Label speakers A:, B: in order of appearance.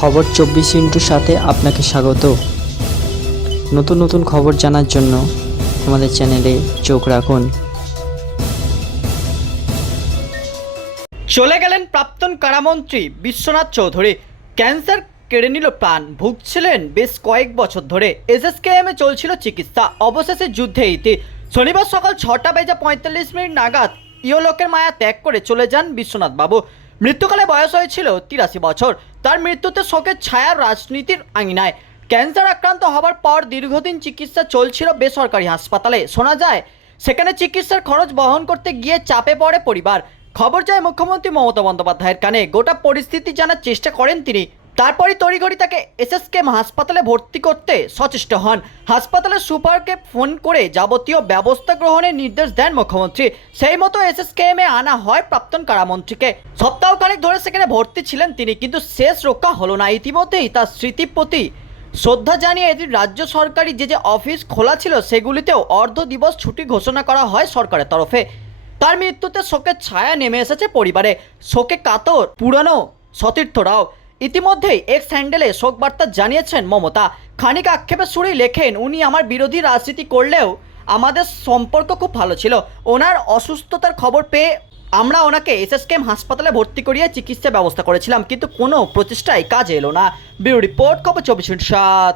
A: খবর চব্বিশ ইন্টুর সাথে আপনাকে স্বাগত। নতুন নতুন খবর জানার জন্য আমাদের চ্যানেলে চোখ রাখুন।
B: চলে গেলেন প্রাক্তন কারামন্ত্রী বিশ্বনাথ চৌধুরী। ক্যান্সার কেড়ে নিল প্রাণ, ভুগছিলেন বেশ কয়েক বছর ধরে। এসএসকেএমে চলছিল চিকিৎসা, অবশেষে যুদ্ধে ইতি। শনিবার সকাল ছটা বেজে পঁয়তাল্লিশ মিনিট নাগাদ ইহলোকের মায়া ত্যাগ করে চলে যান বিশ্বনাথ বাবু। মৃত্যুকালে বয়স হয়েছিল তিরাশি বছর। তার মৃত্যুতে শোকের ছায়া রাজনীতির আঙিনায়। ক্যান্সার আক্রান্ত হবার পর দীর্ঘদিন চিকিৎসা চলছিল বেসরকারি হাসপাতালে। শোনা যায়, সেখানে চিকিৎসার খরচ বহন করতে গিয়ে চাপে পড়ে পরিবার। খবর যায় মুখ্যমন্ত্রী মমতা বন্দ্যোপাধ্যায়ের কানে। গোটা পরিস্থিতি জানার চেষ্টা করেন তিনি। তারপরই তড়িঘড়ি তাকে এসএসকেম হাসপাতালে ভর্তি করতে সচেষ্ট হন। হাসপাতালের সুপারকে ফোন করে যাবতীয় ব্যবস্থা গ্রহণের নির্দেশ দেন মুখ্যমন্ত্রী। সেই মতো এসএসকেএমে আনা হয় প্রাক্তন কারামন্ত্রীকে। সপ্তাহখানেক ধরে সেখানে ভর্তি ছিলেন তিনি, কিন্তু শেষ রক্ষা হলো না। ইতিমধ্যেই তার স্মৃতির প্রতি শ্রদ্ধা জানিয়ে এদিন রাজ্য সরকারি যে যে অফিস খোলা ছিল, সেগুলিতেও অর্ধ দিবস ছুটি ঘোষণা করা হয় সরকারের তরফে। তার মৃত্যুতে শোকের ছায়া নেমে এসেছে পরিবারে। শোকে কাতর, পুরানো সতীর্থরাও। ইতিমধ্যেই এক্স হ্যান্ডেলে শোকবার্তা জানিয়েছেন মমতা। খানিক আক্ষেপের সুরেই লেখেন, উনি আমার বিরোধী রাজনীতি করলেও আমাদের সম্পর্ক খুব ভালো ছিল। ওনার অসুস্থতার খবর পেয়ে আমরা ওনাকে এসএসকেএম হাসপাতালে ভর্তি করিয়ে চিকিৎসা ব্যবস্থা করেছিলাম, কিন্তু কোনো প্রচেষ্টায় কাজে এলো না। ব্যুরো রিপোর্ট, খবর চব্বিশ সাত।